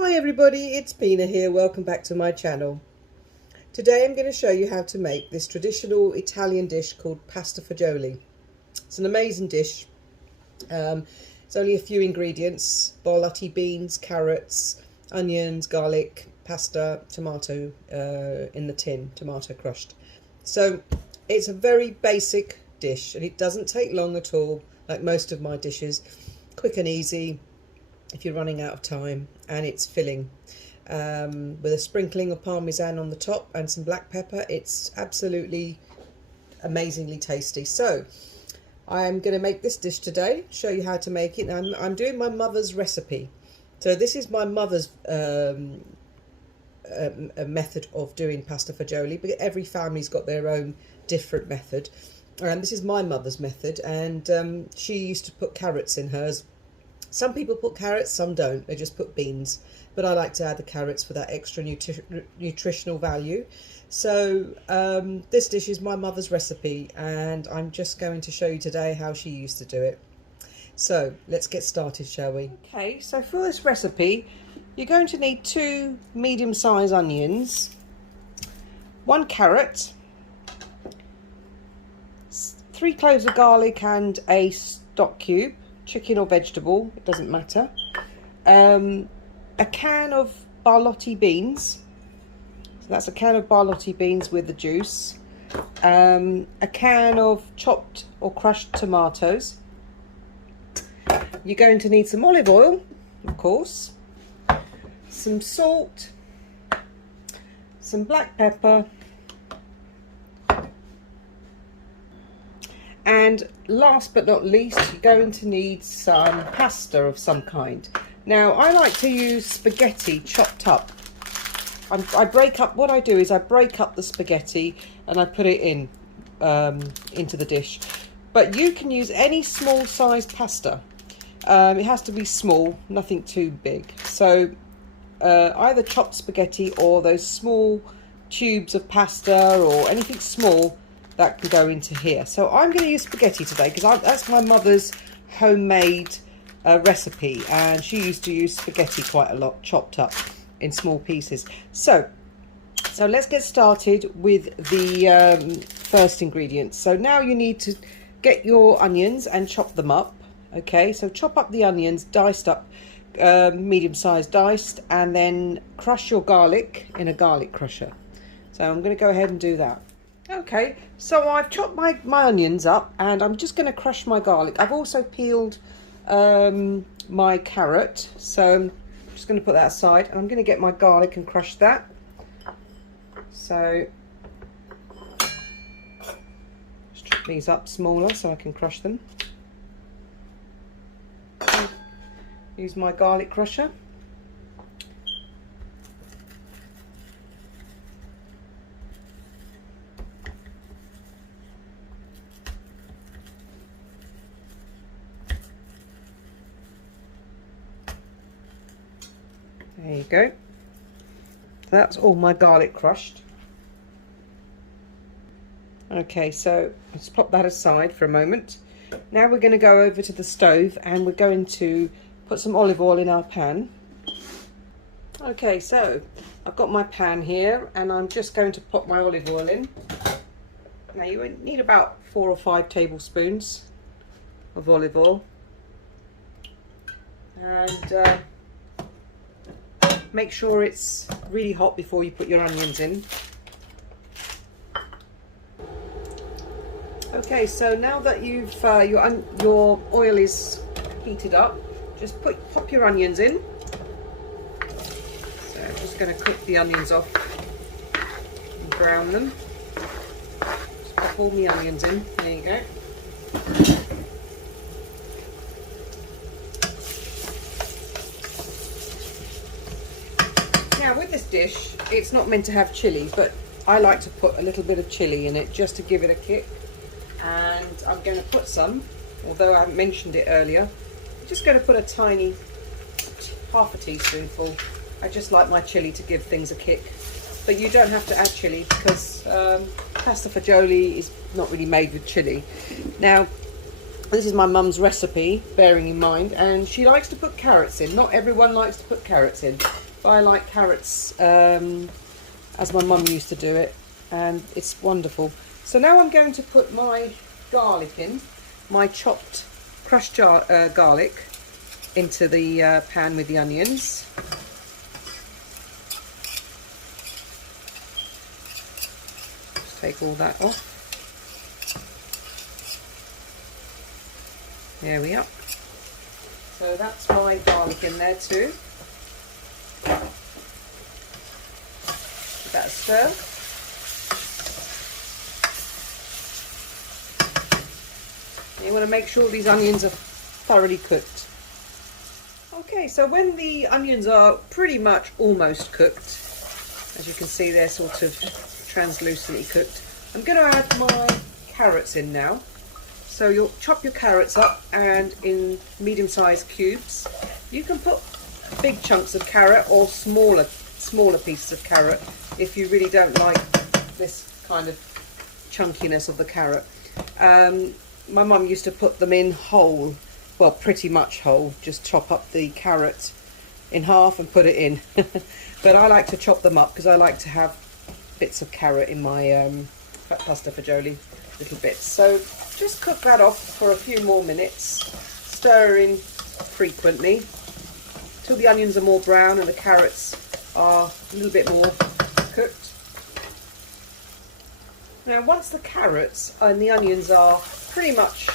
Hi everybody, it's Pina here. Welcome back to my channel. Today I'm going to show you how to make this traditional Italian dish called pasta fagioli. It's an amazing dish. It's only a few ingredients: borlotti beans, carrots, onions, garlic, pasta, tomato in the tin, tomato crushed. So it's a very basic dish and it doesn't take long at all, like most of my dishes. Quick and easy if you're running out of time, and it's filling with a sprinkling of parmesan on the top and some black pepper. It's absolutely amazingly tasty. So I'm going to make this dish today, show you how to make it. I'm doing my mother's recipe. So this is my mother's a method of doing pasta fagioli, but every family's got their own different method. And this is my mother's method, and she used to put carrots in hers. Some people put carrots, some don't. They just put beans. But I like to add the carrots for that extra nutritional value. So this dish is my mother's recipe, and I'm just going to show you today how she used to do it. So let's get started, shall we? Okay, so for this recipe, you're going to need 2 medium-sized onions, 1 carrot, 3 cloves of garlic and a stock cube, chicken or vegetable, it doesn't matter, a can of borlotti beans, so that's a can of borlotti beans with the juice, a can of chopped or crushed tomatoes. You're going to need some olive oil, of course, some salt, some black pepper, and last but not least, you're going to need some pasta of some kind. Now, I like to use spaghetti chopped up. I break up, what I do is I break up the spaghetti and I put it in into the dish. But you can use any small sized pasta. It has to be small, nothing too big. So either chopped spaghetti or those small tubes of pasta or anything small that can go into here. So I'm going to use spaghetti today because that's my mother's homemade recipe, and she used to use spaghetti quite a lot, chopped up in small pieces. So let's get started with the first ingredients. So now you need to get your onions and chop them up. Okay, so chop up the onions, diced up, medium-sized diced, and then crush your garlic in a garlic crusher. So I'm going to go ahead and do that. Okay, so I've chopped my onions up, and I'm just going to crush my garlic. I've also peeled my carrot, so I'm just going to put that aside, and I'm going to get my garlic and crush that. So just chop these up smaller so I can crush them. Use my garlic crusher. There you go. That's all my garlic crushed. Okay, so let's pop that aside for a moment. Now we're going to go over to the stove and we're going to put some olive oil in our pan. Okay, so I've got my pan here and I'm just going to pop my olive oil in. Now you need about 4 or 5 tablespoons of olive oil. And make sure it's really hot before you put your onions in. Okay, so now that you've your oil is heated up, just pop your onions in. So I'm just going to cook the onions off and brown them. Just pop all the onions in. There you go. Now with this dish, it's not meant to have chilli, but I like to put a little bit of chilli in it just to give it a kick. And I'm going to put some, although I haven't mentioned it earlier, I'm just going to put a tiny about half a teaspoonful. I just like my chilli to give things a kick. But you don't have to add chilli because pasta fagioli is not really made with chilli. Now, this is my mum's recipe, bearing in mind, and she likes to put carrots in. Not everyone likes to put carrots in, but I like carrots as my mum used to do it, and it's wonderful. So now I'm going to put my garlic in, my chopped, crushed garlic, into the pan with the onions. Take all that off. There we are. So that's my garlic in there too. Give that a stir. You want to make sure these onions are thoroughly cooked. Okay, so when the onions are pretty much almost cooked, as you can see they're sort of translucently cooked, I'm going to add my carrots in now. So you'll chop your carrots up and in medium-sized cubes. You can put big chunks of carrot or smaller pieces of carrot if you really don't like this kind of chunkiness of the carrot. My mum used to put them in whole, well, pretty much whole, just chop up the carrot in half and put it in. But I like to chop them up because I like to have bits of carrot in my pasta fagioli, little bits. So just cook that off for a few more minutes, stirring frequently till the onions are more brown and the carrots are a little bit more cooked. Now once the carrots and the onions are pretty much,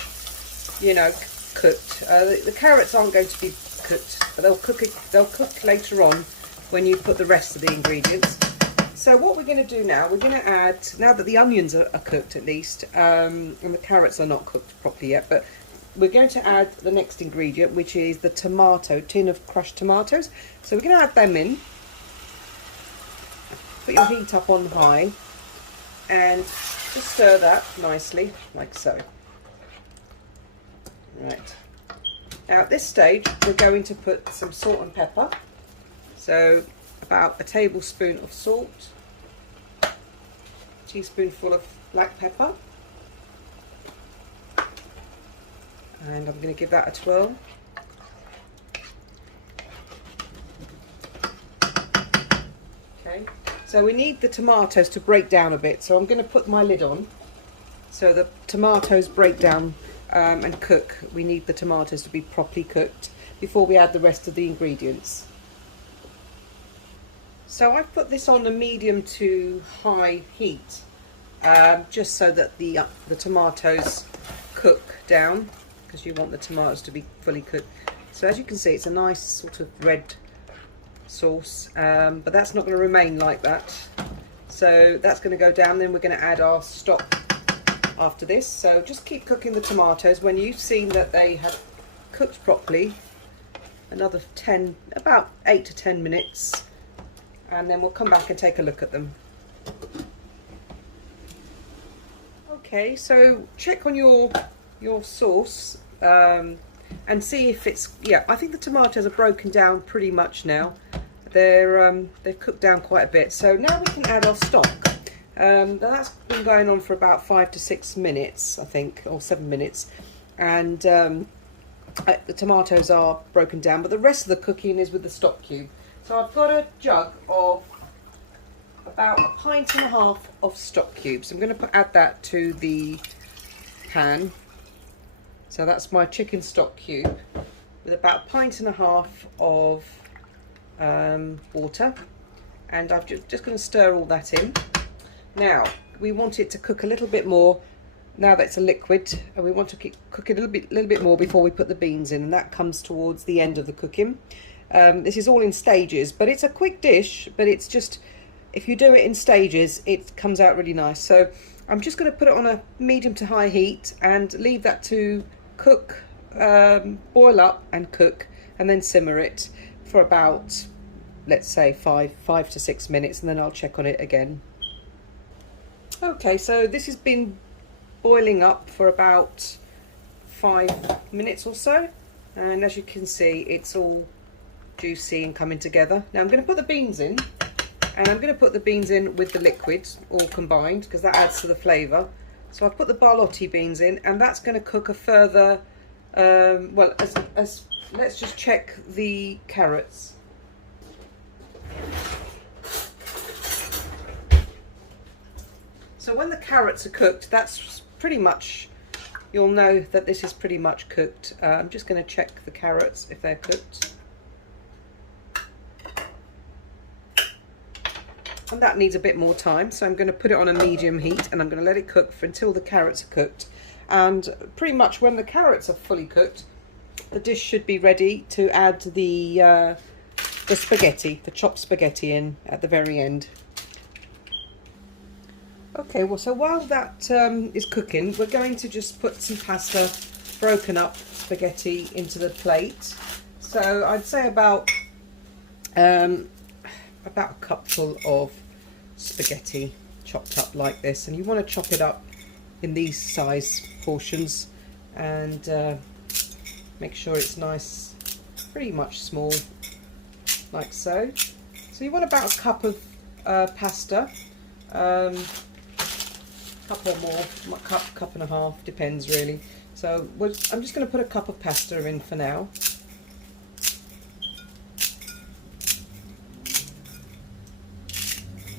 you know, cooked, the carrots aren't going to be cooked, but they'll cook later on when you put the rest of the ingredients. So what we're going to do now, we're going to add, now that the onions are cooked at least, and the carrots are not cooked properly yet, but we're going to add the next ingredient, which is the tin of crushed tomatoes. So we're going to add them in. Put your heat up on high and just stir that nicely, like so. Right. Now at this stage, we're going to put some salt and pepper. So about a tablespoon of salt, a teaspoonful of black pepper, and I'm going to give that a twirl. Okay, so we need the tomatoes to break down a bit, so I'm going to put my lid on so the tomatoes break down and cook. We need the tomatoes to be properly cooked before we add the rest of the ingredients. So I've put this on a medium to high heat, just so that the tomatoes cook down, because you want the tomatoes to be fully cooked. So as you can see, it's a nice sort of red sauce, but that's not going to remain like that. So that's going to go down, then we're going to add our stock after this. So just keep cooking the tomatoes. When you've seen that they have cooked properly, another about 8 to 10 minutes. And then we'll come back and take a look at them. Okay, so check on your sauce and see if it's, yeah, I think the tomatoes are broken down pretty much now. They've cooked down quite a bit. So now we can add our stock. That's been going on for about 5 to 6 minutes, I think, or 7 minutes. And the tomatoes are broken down, but the rest of the cooking is with the stock cube. So I've got a jug of about 1.5 pints of stock cubes. I'm going to add that to the pan. So that's my chicken stock cube with about 1.5 pints of water. And I'm just going to stir all that in. Now, we want it to cook a little bit more. Now that it's a liquid, and we want to cook it a little bit more before we put the beans in, and that comes towards the end of the cooking. This is all in stages, but it's a quick dish, but it's just, if you do it in stages, it comes out really nice. So I'm just going to put it on a medium to high heat and leave that to cook, boil up and cook, and then simmer it for about, let's say, 5 to 6 minutes, and then I'll check on it again. Okay, so this has been boiling up for about 5 minutes or so, and as you can see, it's all juicy and coming together. Now I'm going to put the beans in, and I'm going to put the beans in with the liquid all combined because that adds to the flavour. So I've put the borlotti beans in, and that's going to cook a further, well, let's just check the carrots. So when the carrots are cooked, that's pretty much, you'll know that this is pretty much cooked. I'm just going to check the carrots if they're cooked. And that needs a bit more time, so I'm going to put it on a medium heat and I'm going to let it cook until the carrots are cooked. And pretty much when the carrots are fully cooked, the dish should be ready to add the spaghetti, the chopped spaghetti in at the very end. Okay, well, so while that is cooking, we're going to just put some pasta, broken up spaghetti into the plate. So I'd say about a cupful of spaghetti chopped up like this, and you want to chop it up in these size portions and make sure it's nice, pretty much small, like so. So you want about a cup of pasta, cup or more, cup and a half, depends really. So I'm just going to put a cup of pasta in for now.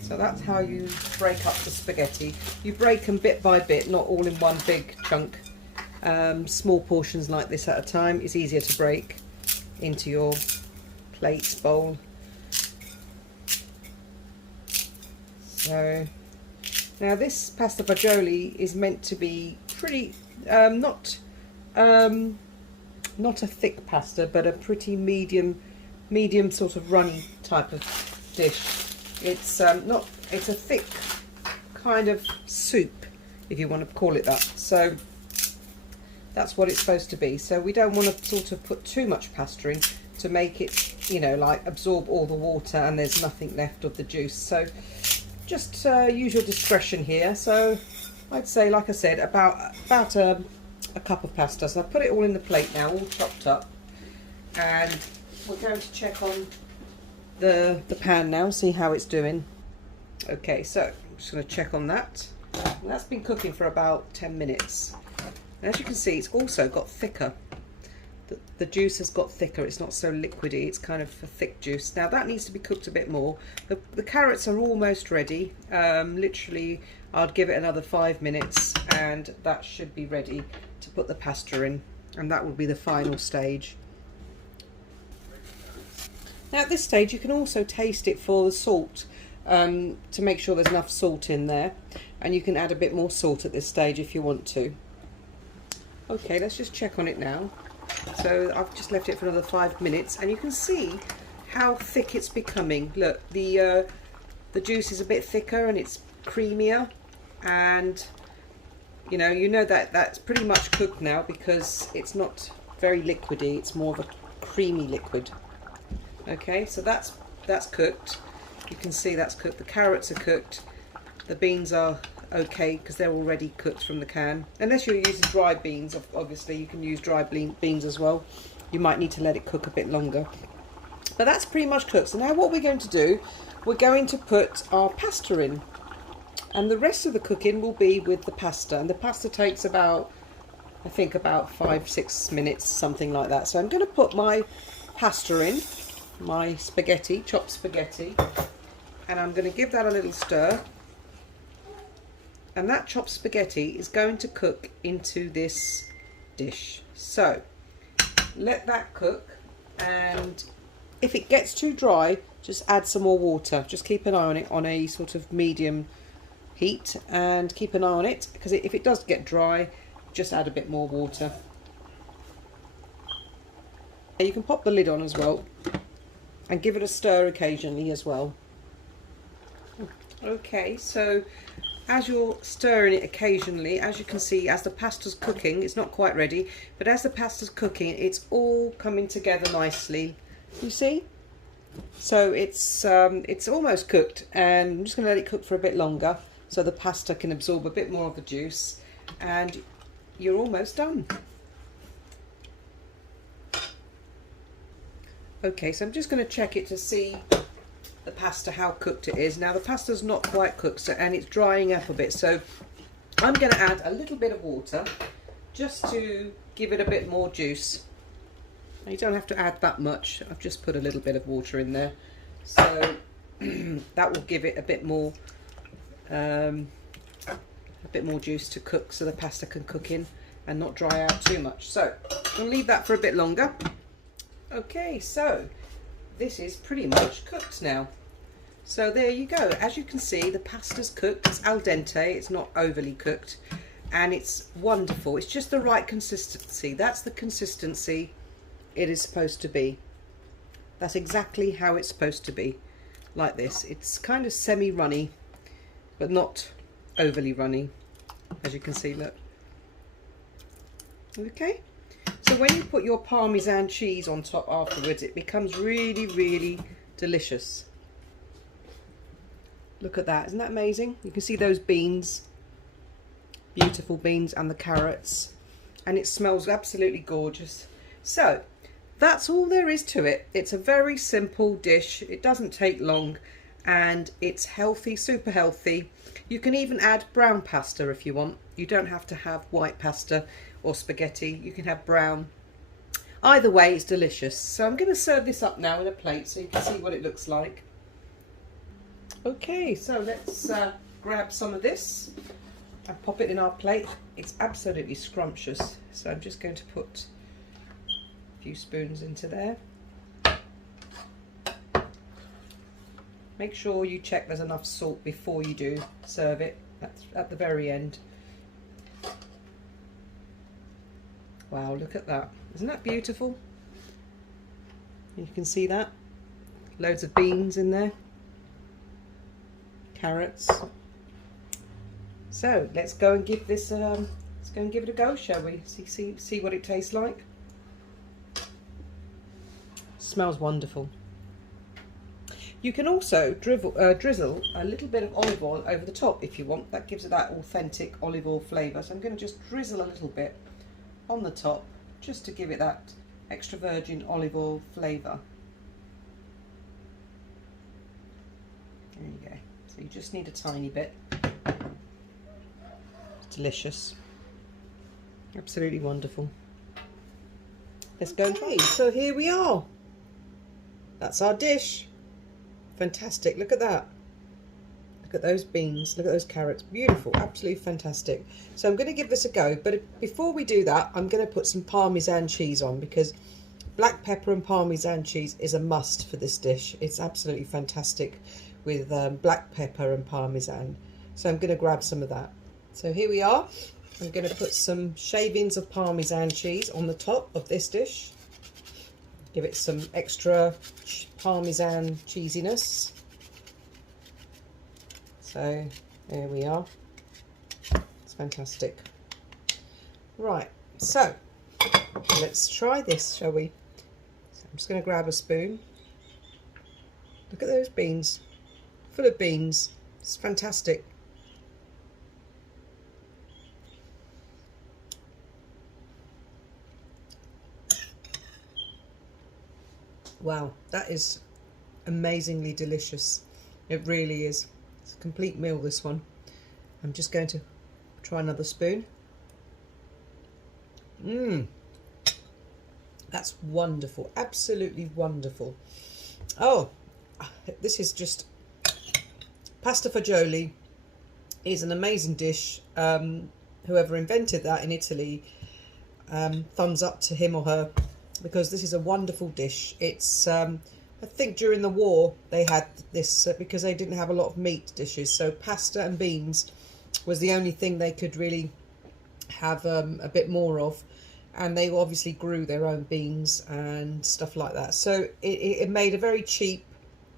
So that's how you break up the spaghetti. You break them bit by bit, not all in one big chunk. Small portions like this at a time. It's easier to break into your plate, bowl. So now this pasta fagioli is meant to be pretty, not a thick pasta, but a pretty medium sort of runny type of dish. It's it's a thick kind of soup, if you want to call it that. So that's what it's supposed to be. So we don't want to sort of put too much pasta in to make it, you know, like absorb all the water and there's nothing left of the juice. So just use your discretion here. So I'd say, like I said, about a cup of pasta. So I put it all in the plate now, all chopped up, and we're going to check on the pan now, see how it's doing. Okay, so I'm just going to check on that. And that's been cooking for about 10 minutes. And as you can see, it's also got thicker. The juice has got thicker. It's not so liquidy. It's kind of a thick juice. Now that needs to be cooked a bit more. The carrots are almost ready. Literally, I'd give it another 5 minutes and that should be ready to put the pasta in. And that will be the final stage. Now at this stage you can also taste it for the salt, to make sure there's enough salt in there, and you can add a bit more salt at this stage if you want to. Okay, let's just check on it now. So I've just left it for another 5 minutes and you can see how thick it's becoming. Look, the juice is a bit thicker and it's creamier, and you know that that's pretty much cooked now because it's not very liquidy, it's more of a creamy liquid. Okay, so that's cooked. You can see that's cooked. The carrots are cooked. The beans are okay because they're already cooked from the can. Unless you're using dry beans, obviously you can use dry beans as well. You might need to let it cook a bit longer. But that's pretty much cooked. So now what we're going to do, we're going to put our pasta in. And the rest of the cooking will be with the pasta. And the pasta takes about, I think about 5-6 minutes, something like that. So I'm going to put my pasta in, my spaghetti, chopped spaghetti, and I'm going to give that a little stir, and that chopped spaghetti is going to cook into this dish. So let that cook, and if it gets too dry, just add some more water. Just keep an eye on it on a sort of medium heat, and keep an eye on it, because if it does get dry, just add a bit more water. And you can pop the lid on as well and give it a stir occasionally as well. Okay, so as you're stirring it occasionally, as you can see, as the pasta's cooking, it's not quite ready, but as the pasta's cooking, it's all coming together nicely. You see? So it's almost cooked, and I'm just going to let it cook for a bit longer so the pasta can absorb a bit more of the juice, and you're almost done. Okay, so I'm just going to check it to see the pasta, how cooked it is. Now the pasta's not quite cooked, so, and it's drying up a bit, so I'm going to add a little bit of water just to give it a bit more juice. Now, you don't have to add that much. I've just put a little bit of water in there, so that will give it a bit more juice to cook, so the pasta can cook in and not dry out too much. So I'll leave that for a bit longer. Okay, so this is pretty much cooked now. So there you go. As you can see, the pasta's cooked. It's al dente. It's not overly cooked, and it's wonderful. It's just the right consistency. That's the consistency it is supposed to be. That's exactly how it's supposed to be, like this. It's kind of semi-runny, but not overly runny, as you can see. Look. Okay. So when you put your Parmesan cheese on top afterwards, it becomes really, really delicious. Look at that. Isn't that amazing? You can see those beans, beautiful beans, and the carrots, and it smells absolutely gorgeous. So that's all there is to it. It's a very simple dish. It doesn't take long, and it's healthy, super healthy. You can even add brown pasta if you want. You don't have to have white pasta or spaghetti. You can have brown. Either way, it's delicious. So I'm going to serve this up now in a plate so you can see what it looks like. Okay, so let's grab some of this and pop it in our plate. It's absolutely scrumptious. So I'm just going to put a few spoons into there. Make sure you check there's enough salt before you do serve it. That's at the very end. Wow, look at that. Isn't that beautiful? You can see that. Loads of beans in there. Carrots. So let's go and give this let's go and give it a go, shall we? See what it tastes like. Smells wonderful. You can also drizzle a little bit of olive oil over the top if you want. That gives it that authentic olive oil flavour. So I'm going to just drizzle a little bit on the top just to give it that extra virgin olive oil flavour. There you go. So you just need a tiny bit. It's delicious. Absolutely wonderful. Let's go and try. So here we are. That's our dish. Fantastic. Look at that. Look at those beans. Look at those carrots. Beautiful. Absolutely fantastic. So I'm going to give this a go. But before we do that, I'm going to put some Parmesan cheese on, because black pepper and Parmesan cheese is a must for this dish. It's absolutely fantastic with black pepper and Parmesan. So I'm going to grab some of that. So here we are. I'm going to put some shavings of Parmesan cheese on the top of this dish. Give it some extra Parmesan cheesiness. So there we are. It's fantastic. Right, so let's try this, shall we? So I'm just going to grab a spoon. Look at those beans, full of beans. It's fantastic. Wow, that is amazingly delicious. It really is. It's a complete meal, this one. I'm just going to try another spoon. That's wonderful. Absolutely wonderful. Oh, this is just... Pasta Fagioli is an amazing dish. Whoever invented that in Italy, thumbs up to him or her, because this is a wonderful dish. It's I think during the war they had this because they didn't have a lot of meat dishes, so pasta and beans was the only thing they could really have a bit more of, and they obviously grew their own beans and stuff like that, so it made a very cheap,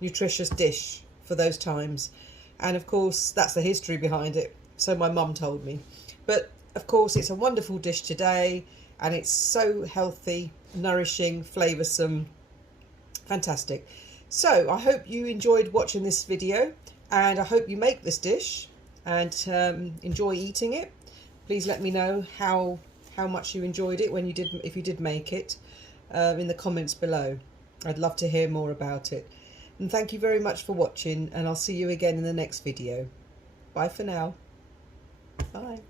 nutritious dish for those times. And of course that's the history behind it, so my mum told me. But of course it's a wonderful dish today, and it's so healthy, nourishing, flavoursome, fantastic. So I hope you enjoyed watching this video, and I hope you make this dish and enjoy eating it. Please let me know how much you enjoyed it when you did, if you did make it, in the comments below. I'd love to hear more about it. And thank you very much for watching, and I'll see you again in the next video. Bye for now. Bye.